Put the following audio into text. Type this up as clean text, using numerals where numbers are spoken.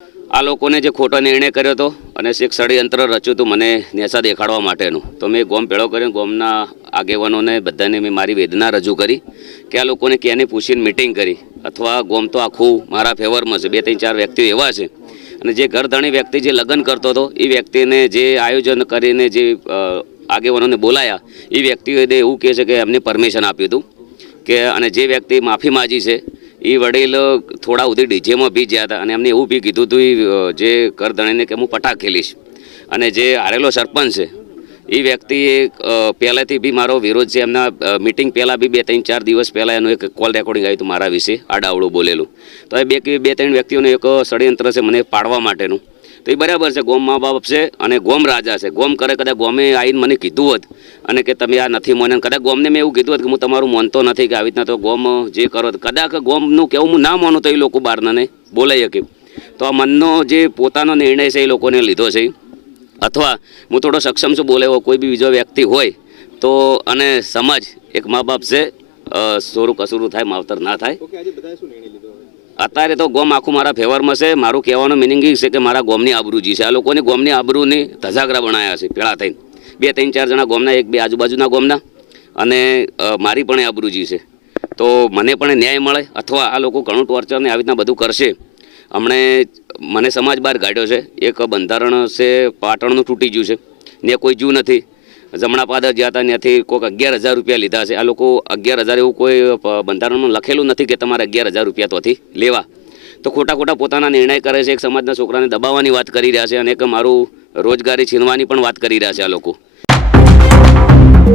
આ લોકોને જે ખોટો નિર્ણય કર્યો હતો અને એક ષડયંત્ર રચ્યું હતું મને નેસા દેખાડવા માટેનું, તો મેં ગોમ ભેળો કર્યો, ગોમના આગેવાનોને બધાને મેં મારી વેદના રજૂ કરી કે આ લોકોને ક્યાંને પૂછીને મિટિંગ કરી, અથવા ગોમ તો આખું મારા ફેવરમાં છે, 2-3-4 વ્યક્તિઓ એવા છે અને જે ઘરધણી વ્યક્તિ જે લગ્ન કરતો હતો એ વ્યક્તિને જે આયોજન કરીને જે આગેવાનોને બોલાયા એ વ્યક્તિઓએ એવું કહે છે કે એમને પરમિશન આપ્યું હતું કે, અને જે વ્યક્તિ માફી માગી છે એ વડીલ થોડા સુધી ડીજેમાં બી ગયા હતા અને એમને એવું બી કીધું હતું જે ઘરધણીને કે હું પટાક ખેલીશ, અને જે હારેલો સરપંચ છે એ વ્યક્તિએ પહેલાંથી બી મારો વિરોધ છે, એમના મિટિંગ પહેલાં બી 2-3-4 દિવસ પહેલાં એનું એક કોલ રેકોર્ડિંગ આવ્યું હતું મારા વિશે આડાવડું બોલેલું. તો એ 2-3 વ્યક્તિઓનું એક ષડયંત્ર છે મને પાડવા માટેનું. તો એ બરાબર છે, ગોમ મા બાપ છે અને ગોમ રાજા છે, ગોમ કરે. કદાચ ગોમે આવીને મને કીધું હોત અને કે તમે આ નથી મોને, કદાચ ગોમને મેં એવું કીધું હોત કે હું તમારું માનતો નથી કે આવી રીતના, તો ગોમ જે કરો કદાચ ગોમનું કેવું હું ના માનું તો એ લોકો બહારનાને બોલાવી શકે. તો આ મનનો જે પોતાનો નિર્ણય છે એ લોકોને લીધો છે, અથવા હું થોડો સક્ષમ છું બોલે એવો કોઈ બી બીજો વ્યક્તિ હોય તો, અને સમાજ એક મા બાપ છે, સોરું કસૂરું થાય માવતર ના થાય. અત્યારે તો ગોમ આખું મારા ફેવરમાં છે. મારું કહેવાનો મિનિંગ એ છે કે મારા ગોમની આબરૂજી છે. આ લોકોને ગોમની આબરૂની ધજાગરા બનાવ્યા છે ભેળા થઈને, 2-3-4 જણા ગોમના, 1-2 આજુબાજુના ગોમના, અને મારી પણ આબરૂજી છે. તો મને પણ ન્યાય મળે, અથવા આ લોકો ઘણું ટોર્ચર ને આવી રીતના બધું કરશે. હમણે મને સમાજ બહાર કાઢ્યો છે, એક બંધારણ છે પાટણનું તૂટી ગયું છે ને કોઈ જ્યું નથી. જમણા પાદર જ્યાં હતા ત્યાંથી કોઈક 11,000 રૂપિયા લીધા છે. આ લોકો 11,000 એવું કોઈ બંધારણમાં લખેલું નથી કે તમારે 11,000 રૂપિયા તોથી લેવા. તો ખોટા પોતાના નિર્ણય કરે છે. એક સમાજના છોકરાને દબાવવાની વાત કરી રહ્યા છે અને એક મારું રોજગારી છીનવાની પણ વાત કરી રહ્યા છે આ લોકો.